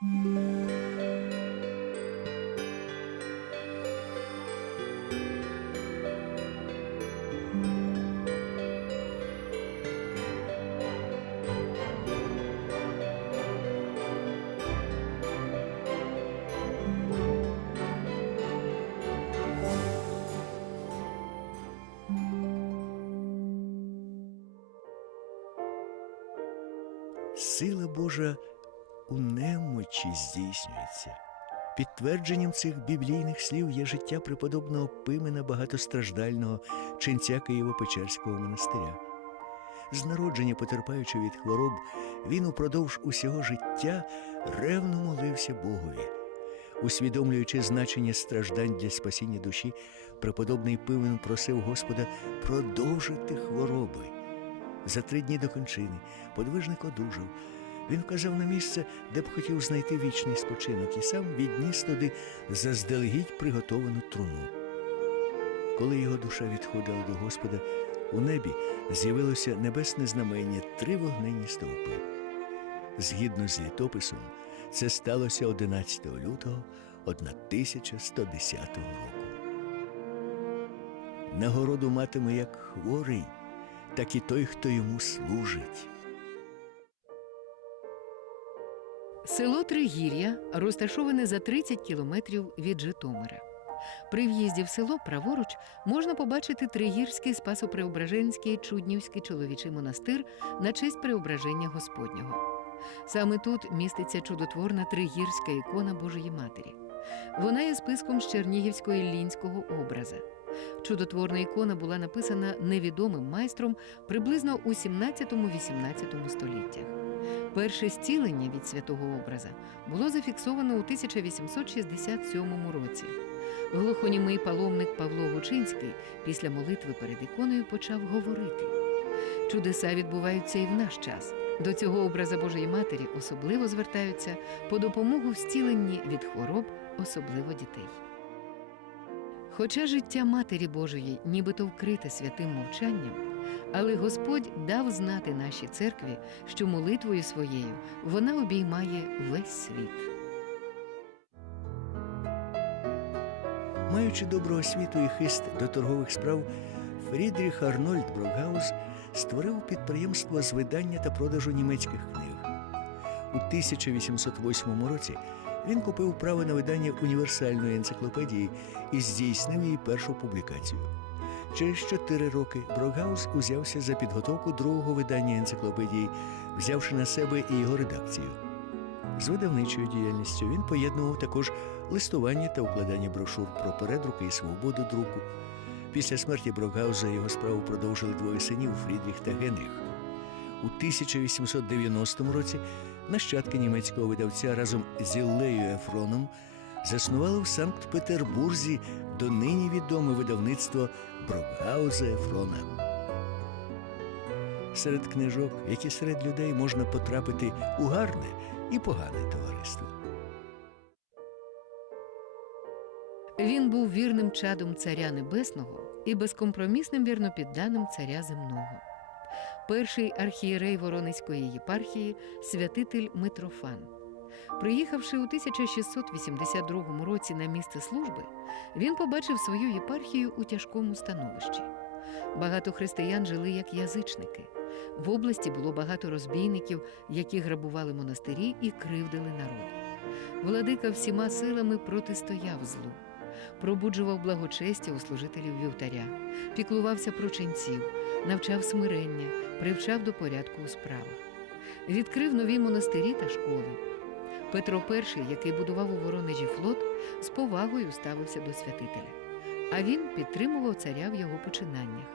Сила Божа у немочі здійснюється. Підтвердженням цих біблійних слів є життя преподобного Пимена багатостраждального ченця Києво-Печерського монастиря. З народження, потерпаючи від хвороб, він упродовж усього життя ревно молився Богові. Усвідомлюючи значення страждань для спасіння душі, преподобний Пимен просив Господа продовжити хвороби. За три дні до кончини подвижник одужав. Він вказав на місце, де б хотів знайти вічний спочинок, і сам відніс туди заздалегідь приготовану труну. Коли його душа відходила до Господа, у небі з'явилося небесне знамення три вогненні стовпи. Згідно з літописом, це сталося 11 лютого 1110 року. Нагороду матиме як хворий, так і той, хто йому служить. Село Тригір'я розташоване за 30 кілометрів від Житомира. При в'їзді в село праворуч можна побачити Тригірський Спасопреображенський Чуднівський чоловічий монастир на честь Преображення Господнього. Саме тут міститься чудотворна тригірська ікона Божої Матері. Вона є списком з Чернігівського Іллінського образа. Чудотворна ікона була написана невідомим майстром приблизно у 17-18 століттях. Перше зцілення від святого образа було зафіксовано у 1867 році. Глухонімий паломник Павло Гучинський після молитви перед іконою почав говорити. Чудеса відбуваються і в наш час. До цього образа Божої Матері особливо звертаються по допомогу в зціленні від хвороб, особливо дітей. Хоча життя Матері Божої нібито вкрите святим мовчанням, але Господь дав знати нашій церкві, що молитвою своєю вона обіймає весь світ. Маючи добру освіту і хист до торгових справ, Фрідріх Арнольд Брокгаус створив підприємство з видання та продажу німецьких книг. У 1808 році він купив право на видання універсальної енциклопедії і здійснив її першу публікацію. Через чотири роки Брокгаус узявся за підготовку другого видання енциклопедії, взявши на себе і його редакцію. З видавничою діяльністю він поєднував також листування та укладання брошур про передруки і свободу друку. Після смерті Брокгауза його справу продовжили двоє синів Фрідріх та Генріх. У 1890 році нащадки німецького видавця разом з Іллею Ефроном заснували в Санкт-Петербурзі донині відоме видавництво Брокгауза Ефрона. Серед книжок, які серед людей можна потрапити у гарне і погане товариство. Він був вірним чадом Царя Небесного і безкомпромісним вірнопідданим Царя Земного. Перший архієрей Воронезької єпархії, святитель Митрофан. Приїхавши у 1682 році на місце служби, він побачив свою єпархію у тяжкому становищі. Багато християн жили як язичники. В області було багато розбійників, які грабували монастирі і кривдили народ. Владика всіма силами протистояв злу, пробуджував благочестя у служителів вівтаря, піклувався про ченців, навчав смирення, привчав до порядку у справах. Відкрив нові монастирі та школи. Петро І, який будував у Воронежі флот, з повагою ставився до святителя, а він підтримував царя в його починаннях.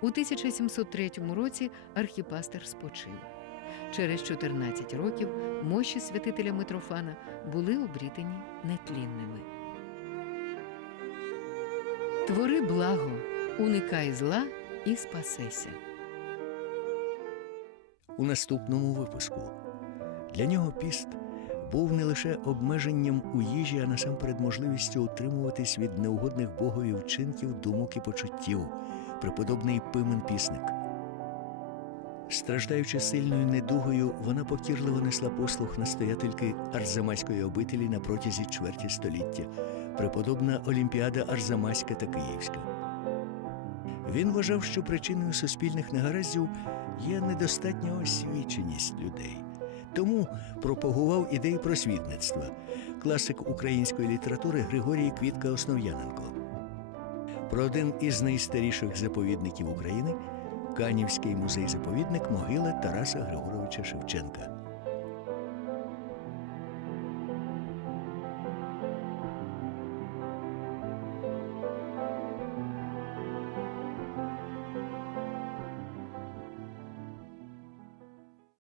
У 1703 році архіпастер спочив. Через 14 років мощі святителя Митрофана були обрітені нетлінними. Твори благо, уникай зла і спасеся. У наступному випуску для нього піст був не лише обмеженням у їжі, а насамперед можливістю утримуватись від неугодних богові вчинків, думок і почуттів, преподобний Пимен Пісник. Страждаючи сильною недугою, вона покірливо несла послуг настоятельки Арзамаської обителі на протязі чверті століття, преподобна Олімпіада Арзамаська та Київська. Він вважав, що причиною суспільних негараздів є недостатня освіченість людей. Тому пропагував ідеї просвітництва, класик української літератури Григорій Квітка Основ'яненко. Про один із найстаріших заповідників України Канівський музей-заповідник могила Тараса Григоровича Шевченка.